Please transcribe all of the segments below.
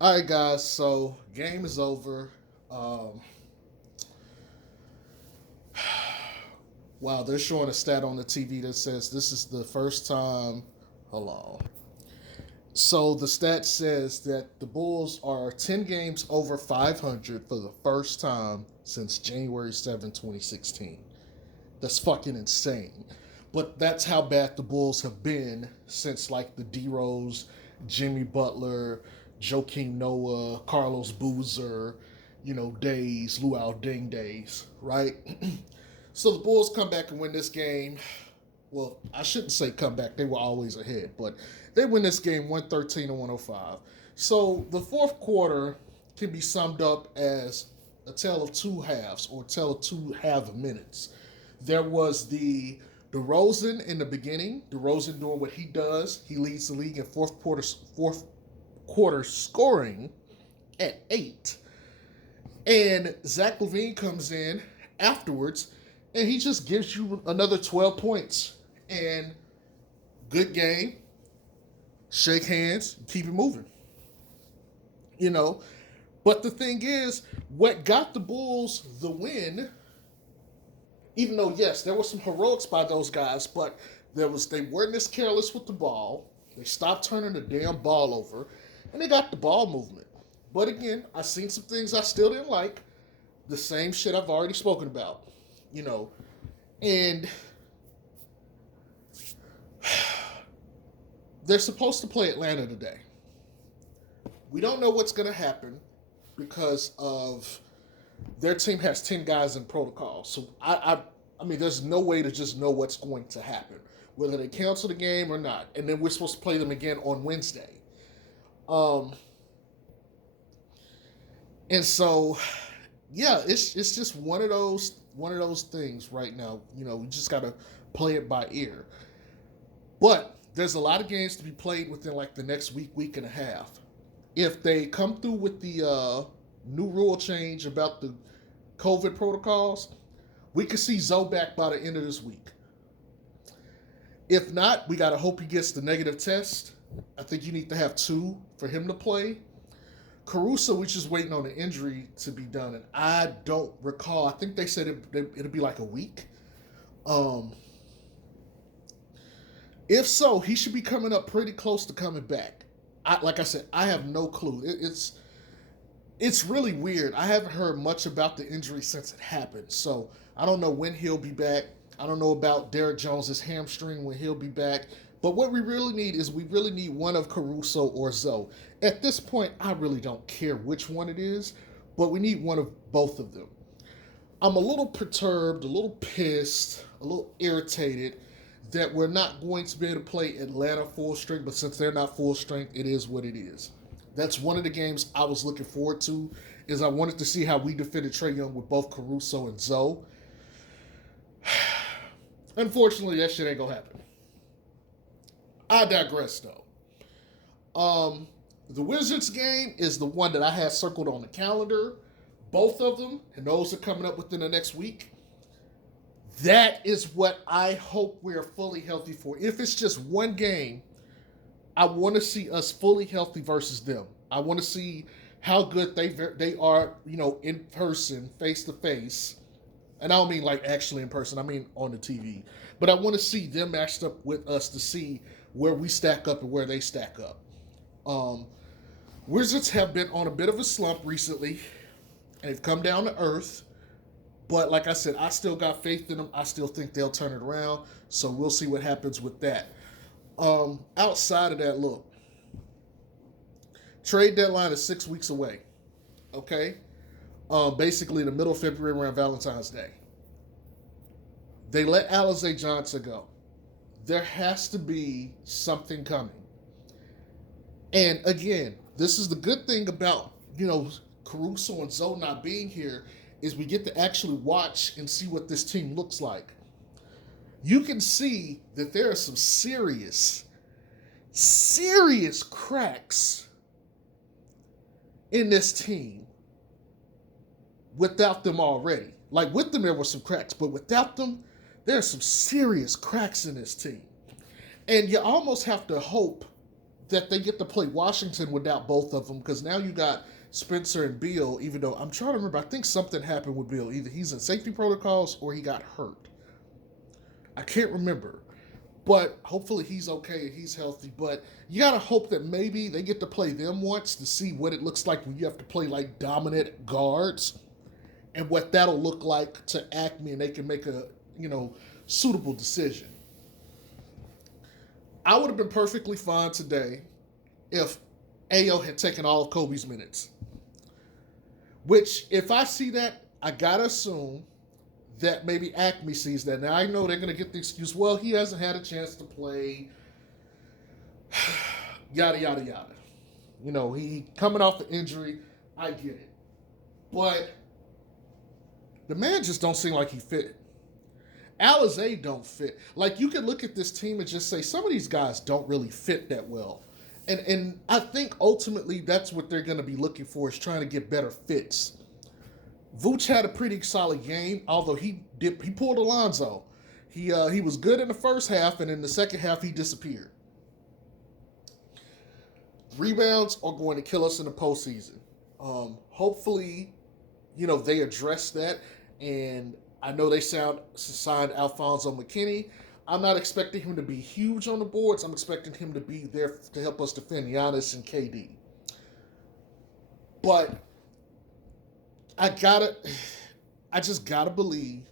All right, guys. So game is over. Um, wow, they're showing a stat on the TV that says this is the first time. Hold on. So the stat says that the Bulls are 10 games over 500 for the first time since January 7, 2016. That's fucking insane. But that's how bad the Bulls have been since like the D Rose, Jimmy Butler, Joakim Noah, Carlos Boozer, days, Luau Ding days, right? So the Bulls come back and win this game. Well, I shouldn't say come back. They were always ahead, but they win this game 113 to 105. So the fourth quarter can be summed up as a tale of two halves or tale of two half minutes. There was the DeRozan in the beginning. DeRozan doing what he does. He leads the league in fourth quarter scoring at 8. And Zach LaVine comes in afterwards and he just gives you another 12 points. And good game, shake hands, keep it moving. You know, but the thing is, what got the Bulls the win, even though yes, there was some heroics by those guys, but they weren't as careless with the ball. They stopped turning the damn ball over, and they got the ball movement. But again, I seen some things I still didn't like. The same shit I've already spoken about, you know, and they're supposed to play Atlanta today. We don't know what's going to happen because of their team has 10 guys in protocol. So I mean, there's no way to just know what's going to happen, whether they cancel the game or not. And then we're supposed to play them again on Wednesday. Um, and so, yeah, it's just one of those things right now. We just gotta play it by ear. But there's a lot of games to be played within like the next week and a half. If they come through with the new rule change about the COVID protocols, we could see Zoe back by the end of this week. If not, we gotta hope he gets the negative test. I think you need to have two for him to play. Caruso, we're just waiting on the injury to be done, and I don't recall. I think they said it'll be like a week. Um, if so, he should be coming up pretty close to coming back. Like I said, I have no clue. It's really weird. I haven't heard much about the injury since it happened, so I don't know when he'll be back. I don't know about Derrick Jones's hamstring when he'll be back. But what we really need is we really need one of Caruso or Zoe. At this point, I really don't care which one it is, but we need one of both of them. I'm a little perturbed, a little pissed, a little irritated that we're not going to be able to play Atlanta full strength, but since they're not full strength, it is what it is. That's one of the games I was looking forward to, is I wanted to see how we defended Trae Young with both Caruso and Zoe. Unfortunately, that shit ain't gonna happen. I digress though. The Wizards game is the one that I had circled on the calendar. Both of them, and those are coming up within the next week. That is what I hope we're fully healthy for. If it's just one game, I want to see us fully healthy versus them. I want to see how good they are, in person, face to face. And I don't mean like actually in person. I mean on the TV. But I want to see them matched up with us to see where we stack up and where they stack up. Um, Wizards have been on a bit of a slump recently, and they've come down to earth. But like I said, I still got faith in them. I still think they'll turn it around. So we'll see what happens with that. Outside of that, look, trade deadline is 6 weeks away. Okay, basically in the middle of February around Valentine's Day. They let Alize Johnson go. There has to be something coming. And again, this is the good thing about Caruso and Zoe not being here, is we get to actually watch and see what this team looks like. You can see that there are some serious cracks in this team without them already. Like with them, there were some cracks, but without them, there are some serious cracks in this team. And you almost have to hope that they get to play Washington without both of them, because now you got Spencer and Beal, even though I'm trying to remember, I think something happened with Beal. Either he's in safety protocols or he got hurt. I can't remember. But hopefully he's okay and he's healthy. But you got to hope that maybe they get to play them once to see what it looks like when you have to play like dominant guards and what that'll look like to Acme, and they can make a, suitable decision. I would have been perfectly fine today if Ayo had taken all of Kobe's minutes. Which, if I see that, I gotta assume that maybe Acme sees that. Now I know they're gonna get the excuse, well, he hasn't had a chance to play, yada yada yada. He coming off the injury. I get it, but the man just don't seem like he fit. Alizé don't fit. Like, you can look at this team and just say some of these guys don't really fit that well. And I think ultimately that's what they're going to be looking for, is trying to get better fits. Vooch had a pretty solid game, although he pulled Alonzo. He was good in the first half, and in the second half he disappeared. Rebounds are going to kill us in the postseason. Hopefully, they address that, and I know they signed Alfonso McKinney. I'm not expecting him to be huge on the boards. I'm expecting him to be there to help us defend Giannis and KD. But I just gotta believe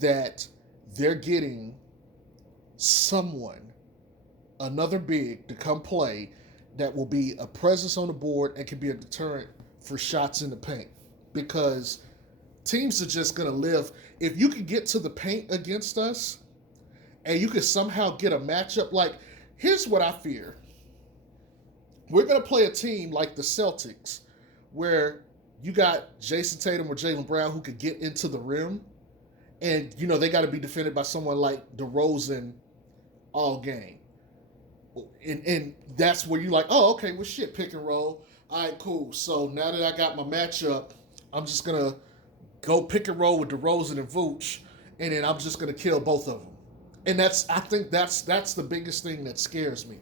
that they're getting someone, another big, to come play that will be a presence on the board and can be a deterrent for shots in the paint. Because teams are just going to live. If you can get to the paint against us and you can somehow get a matchup, like, here's what I fear. We're going to play a team like the Celtics where you got Jason Tatum or Jaylen Brown who could get into the rim, and, they got to be defended by someone like DeRozan all game. And that's where you're like, oh, okay, well, shit, pick and roll. All right, cool. So now that I got my matchup, I'm just going to go pick and roll with DeRozan and Vooch, and then I'm just going to kill both of them. And I think that's the biggest thing that scares me.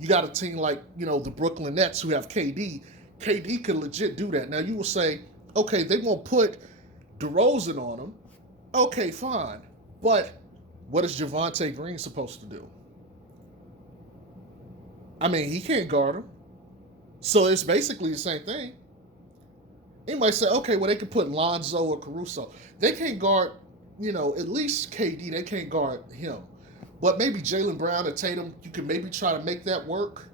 You got a team like, the Brooklyn Nets who have KD. KD could legit do that. Now, you will say, okay, they won't put DeRozan on them. Okay, fine. But what is Javonte Green supposed to do? I mean, he can't guard him. So it's basically the same thing. He might say, okay, well, they could put Lonzo or Caruso. They can't guard, at least KD, they can't guard him. But maybe Jaylen Brown and Tatum, you can maybe try to make that work.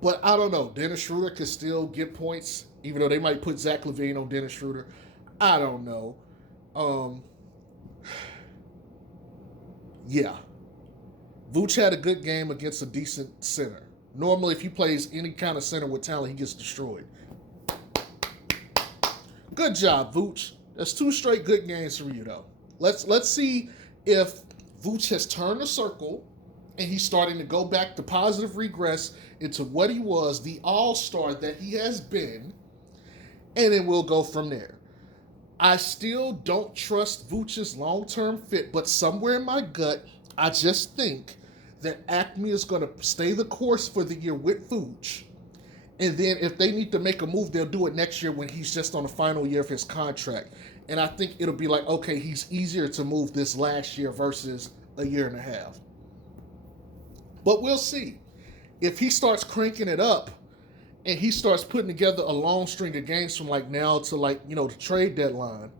But I don't know. Dennis Schroeder could still get points, even though they might put Zach LaVine on Dennis Schroeder. I don't know. Yeah. Vooch had a good game against a decent center. Normally, if he plays any kind of center with talent, he gets destroyed. Good job, Vooch. That's 2 straight good games for you, though. Let's see if Vooch has turned the circle and he's starting to go back to positive regress into what he was, the all-star that he has been, and then we'll go from there. I still don't trust Vooch's long-term fit, but somewhere in my gut, I just think that Acme is going to stay the course for the year with Vooch. And then if they need to make a move, they'll do it next year when he's just on the final year of his contract. And I think it'll be like, okay, he's easier to move this last year versus a year and a half. But we'll see. If he starts cranking it up and he starts putting together a long string of games from like now to the trade deadline,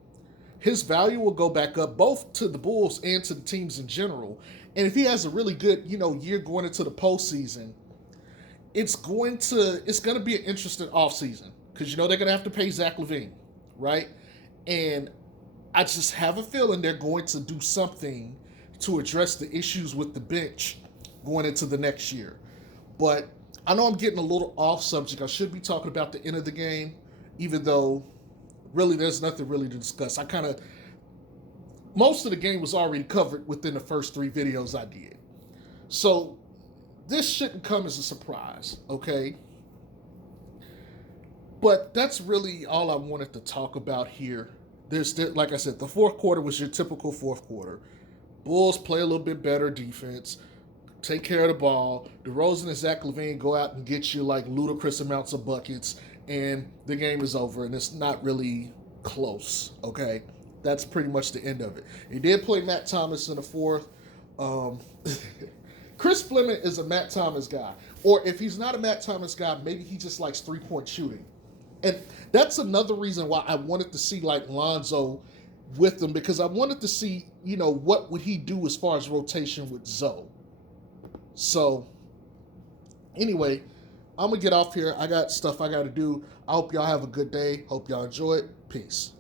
his value will go back up both to the Bulls and to the teams in general. And if he has a really good, year going into the postseason, it's going to be an interesting offseason because, they're going to have to pay Zach LaVine, right? And I just have a feeling they're going to do something to address the issues with the bench going into the next year. But I know I'm getting a little off subject. I should be talking about the end of the game, even though really there's nothing really to discuss. Most of the game was already covered within the first 3 videos I did. So this shouldn't come as a surprise, okay? But that's really all I wanted to talk about here. Like I said, the fourth quarter was your typical fourth quarter. Bulls play a little bit better defense. take care of the ball. DeRozan and Zach LaVine go out and get you like ludicrous amounts of buckets, and the game is over, and it's not really close. Okay, that's pretty much the end of it. He did play Matt Thomas in the fourth. Um, Chris Fleming is a Matt Thomas guy, or if he's not a Matt Thomas guy, maybe he just likes 3-point shooting, and that's another reason why I wanted to see like Lonzo with them, because I wanted to see, what would he do as far as rotation with Zoe. So anyway, I'm gonna get off here. I got stuff I got to do. I hope y'all have a good day. Hope y'all enjoy it. Peace.